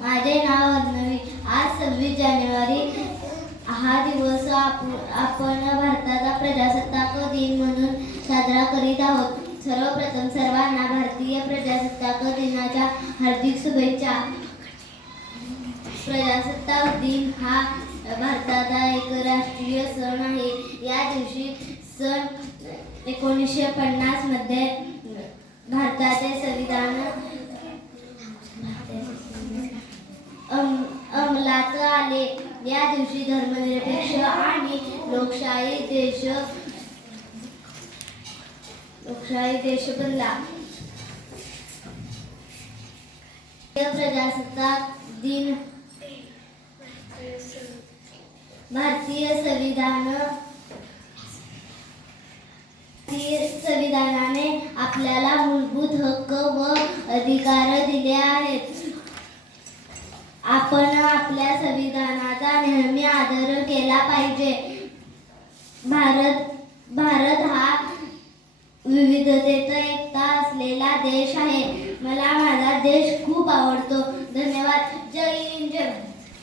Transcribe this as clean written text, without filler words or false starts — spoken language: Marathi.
माझे नाव अर्णवी. आज 26 जानेवारी हा दिवस आपण भारताचा प्रजासत्ताक दिन म्हणून साजरा करीत आहोत. सर्वप्रथम सर्वांना भारतीय प्रजासत्ताक दिनाच्या हार्दिक शुभेच्छा. प्रजासत्ताक दिन हा भारताचा एक राष्ट्रीय सण आहे. या दिवशी सन 1950 मध्ये भारताचे संविधान अंमलात आले. या दिवशी धर्मनिरपेक्ष आणि लोकशाही देश बनला. प्रजासत्ताक दिन भारतीय संविधानाने आपल्याला मूलभूत हक्क व अधिकार दिले आहेत. आपण आपल्या संविधानाचा नेहमी आदर केला पाहिजे. भारत हा विविधतेत एकता असलेला देश आहे. मला माझा देश खूप आवडतो. धन्यवाद. जय हिंद. जय